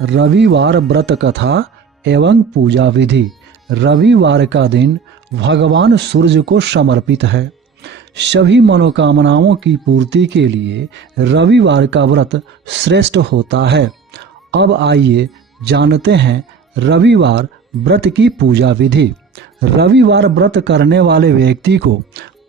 रविवार व्रत कथा एवं पूजा विधि। रविवार का दिन भगवान सूर्य को समर्पित है। सभी मनोकामनाओं की पूर्ति के लिए रविवार का व्रत श्रेष्ठ होता है। अब आइए जानते हैं रविवार व्रत की पूजा विधि। रविवार व्रत करने वाले व्यक्ति को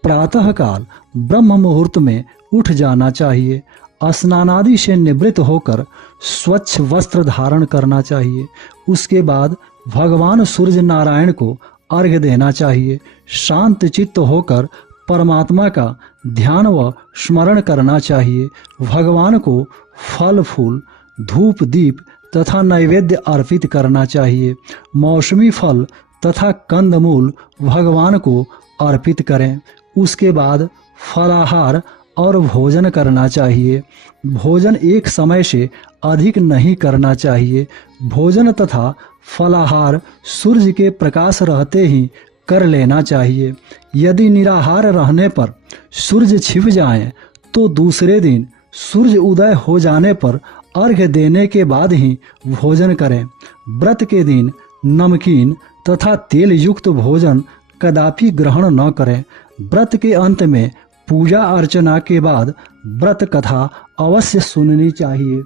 प्रातःकाल ब्रह्म मुहूर्त में उठ जाना चाहिए। स्नानादि से निवृत्त होकर स्वच्छ वस्त्र धारण करना चाहिए। उसके बाद भगवान सूर्य नारायण को अर्घ्य देना चाहिए। शांत चित्त होकर परमात्मा का ध्यान व स्मरण करना चाहिए। भगवान को फल फूल, धूप दीप तथा नैवेद्य अर्पित करना चाहिए। मौसमी फल तथा कंदमूल भगवान को अर्पित करें। उसके बाद फलाहार और भोजन करना चाहिए। भोजन एक समय से अधिक नहीं करना चाहिए। भोजन तथा फलाहार सूर्य के प्रकाश रहते ही कर लेना चाहिए। यदि निराहार रहने पर सूर्य छिप जाए तो दूसरे दिन सूर्य उदय हो जाने पर अर्घ्य देने के बाद ही भोजन करें। व्रत के दिन नमकीन तथा तेल युक्त भोजन कदापि ग्रहण न करें। व्रत के अंत में पूजा अर्चना के बाद व्रत कथा अवश्य सुननी चाहिए।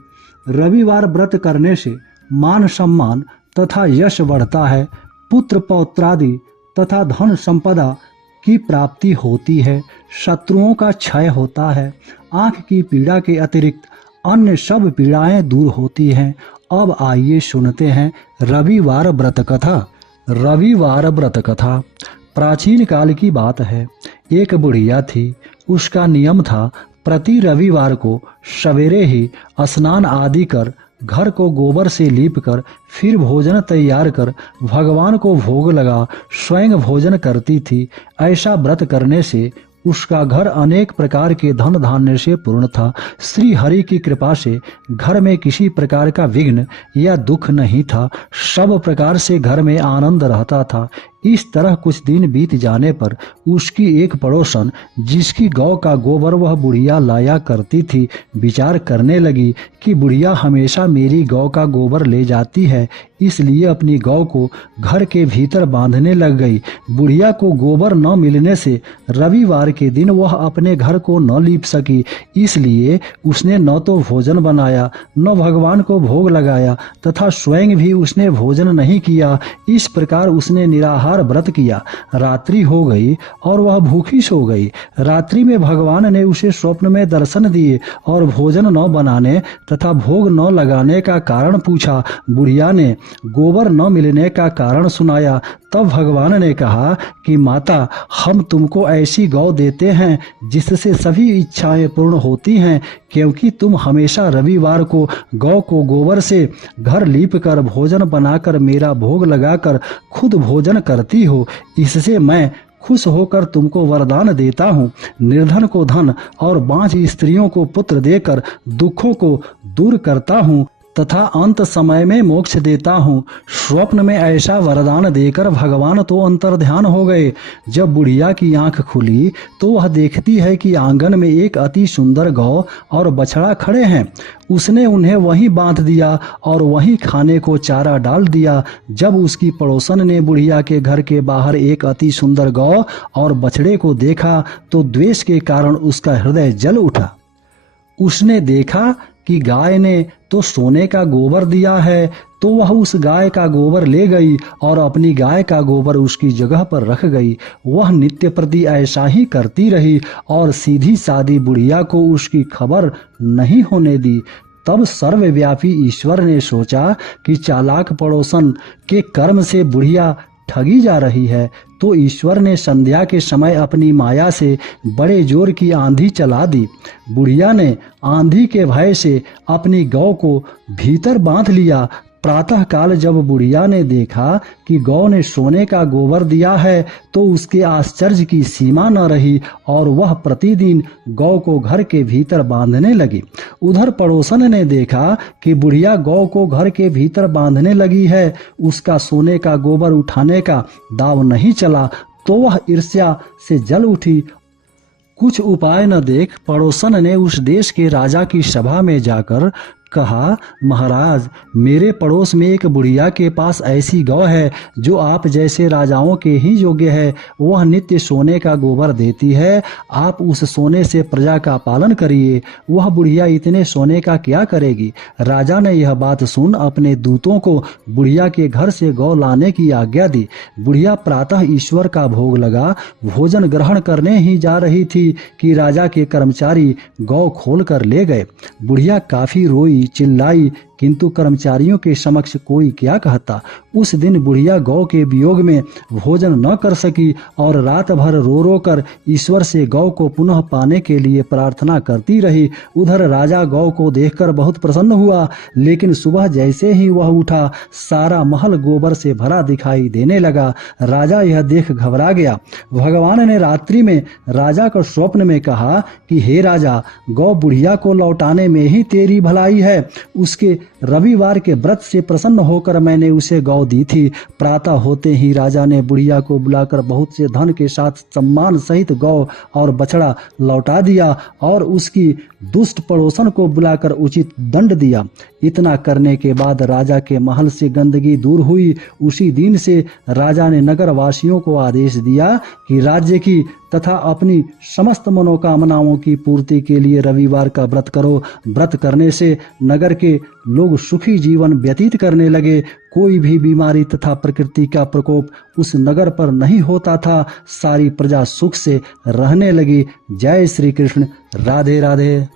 रविवार व्रत करने से मान सम्मान तथा यश बढ़ता है। पुत्र पौत्रादि तथा धन संपदा की प्राप्ति होती है। शत्रुओं का क्षय होता है। आंख की पीड़ा के अतिरिक्त अन्य सब पीड़ाएं दूर होती हैं। अब आइए सुनते हैं रविवार व्रत कथा। रविवार व्रत कथा प्राचीन काल की बात है। एक बुढ़िया थी। उसका नियम था प्रति रविवार को सवेरे ही स्नान आदि कर घर को गोबर से लीप कर फिर भोजन तैयार कर भगवान को भोग लगा स्वयं भोजन करती थी। ऐसा व्रत करने से उसका घर अनेक प्रकार के धन धान्य से पूर्ण था। श्री हरि की कृपा से घर में किसी प्रकार का विघ्न या दुख नहीं था। सब प्रकार से घर में आनंद रहता था। इस तरह कुछ दिन बीत जाने पर उसकी एक पड़ोसन, जिसकी गौ का गोबर वह बुढ़िया लाया करती थी, विचार करने लगी कि बुढ़िया हमेशा मेरी गौ का गोबर ले जाती है, इसलिए अपनी गौ को घर के भीतर बांधने लग गई। बुढ़िया को गोबर न मिलने से रविवार के दिन वह अपने घर को न लीप सकी। इसलिए उसने न तो भोजन बनाया, न भगवान को भोग लगाया तथा स्वयं भी उसने भोजन नहीं किया। इस प्रकार उसने निराहार व्रत किया। रात्रि हो गई और वह भूखी सो गई। रात्रि में भगवान ने उसे स्वप्न में दर्शन दिए और भोजन न बनाने तथा भोग न लगाने का कारण पूछा। बुढ़िया ने गोबर न मिलने का कारण सुनाया। तब भगवान ने कहा कि माता, हम तुमको ऐसी गौ देते हैं जिससे सभी इच्छाएं पूर्ण होती हैं, क्योंकि तुम हमेशा रविवार को गौ को गोबर से घर लीप कर भोजन बनाकर मेरा भोग लगाकर खुद भोजन करती हो। इससे मैं खुश होकर तुमको वरदान देता हूँ। निर्धन को धन और बांझ स्त्रियों को पुत्र देकर दुखों को दूर करता हूँ तथा अंत समय में मोक्ष देता हूँ। स्वप्न में ऐसा वरदान देकर भगवान तो अंतर्ध्यान हो गए। जब बुढ़िया की आंख खुली तो वह देखती है कि आंगन में एक अति सुंदर गौ और बछड़ा खड़े हैं। उसने उन्हें वहीं बांध दिया और वहीं खाने को चारा डाल दिया। जब उसकी पड़ोसन ने बुढ़िया के घर के बाहर एक अति सुंदर गौ और बछड़े को देखा तो द्वेष के कारण उसका हृदय जल उठा। उसने देखा कि गाय ने तो सोने का गोबर दिया है, तो वह उस गाय का गोबर ले गई और अपनी गाय का गोबर उसकी जगह पर रख गई। वह नित्य प्रति ऐसा ही करती रही और सीधी सादी बुढ़िया को उसकी खबर नहीं होने दी। तब सर्वव्यापी ईश्वर ने सोचा कि चालाक पड़ोसन के कर्म से बुढ़िया ठगी जा रही है, तो ईश्वर ने संध्या के समय अपनी माया से बड़े जोर की आंधी चला दी। बुढ़िया ने आंधी के भय से अपनी गौ को भीतर बांध लिया। प्रातः काल जब बुढ़िया ने देखा कि गौ ने सोने का गोबर दिया है तो उसके आश्चर्य की सीमा न रही और वह प्रतिदिन गौ को घर के भीतर बांधने लगी। उधर पड़ोसन ने देखा कि बुढ़िया गौ को घर के भीतर बांधने लगी है, उसका सोने का गोबर उठाने का दाव नहीं चला, तो वह ईर्ष्या से जल उठी। कुछ उपाय न देख पड़ोसन ने उस देश के राजा की सभा में जाकर कहा, महाराज, मेरे पड़ोस में एक बुढ़िया के पास ऐसी गौ है जो आप जैसे राजाओं के ही योग्य है। वह नित्य सोने का गोबर देती है। आप उस सोने से प्रजा का पालन करिए। वह बुढ़िया इतने सोने का क्या करेगी? राजा ने यह बात सुन अपने दूतों को बुढ़िया के घर से गौ लाने की आज्ञा दी। बुढ़िया प्रातः ईश्वर का भोग लगा भोजन ग्रहण करने ही जा रही थी कि राजा के कर्मचारी गौ खोल कर ले गए। बुढ़िया काफी रोई, चिल्लाई, किंतु कर्मचारियों के समक्ष कोई क्या कहता। उस दिन बुढ़िया गौ के वियोग में भोजन न कर सकी और रात भर रो रो कर ईश्वर से गौ को पुनः पाने के लिए प्रार्थना करती रही। उधर राजा गौ को देखकर बहुत प्रसन्न हुआ, लेकिन सुबह जैसे ही वह उठा, सारा महल गोबर से भरा दिखाई देने लगा। राजा यह देख घबरा गया। भगवान ने रात्रि में राजा को स्वप्न में कहा कि हे राजा, गौ बुढ़िया को लौटाने में ही तेरी भलाई है। उसके रविवार के व्रत से प्रसन्न होकर मैंने उसे गौ दी थी। प्रातः होते ही राजा ने बुढ़िया को बुलाकर बहुत से धन के साथ सम्मान सहित गौ और बछड़ा लौटा दिया और उसकी दुष्ट पड़ोसन को बुलाकर उचित दंड दिया। इतना करने के बाद राजा के महल से गंदगी दूर हुई। उसी दिन से राजा ने नगर वासियों को आदेश दिया कि राज्य की तथा अपनी समस्त मनोकामनाओं की पूर्ति के लिए रविवार का व्रत करो। व्रत करने से नगर के लोग सुखी जीवन व्यतीत करने लगे। कोई भी बीमारी तथा प्रकृति का प्रकोप उस नगर पर नहीं होता था। सारी प्रजा सुख से रहने लगी। जय श्री कृष्ण। राधे राधे।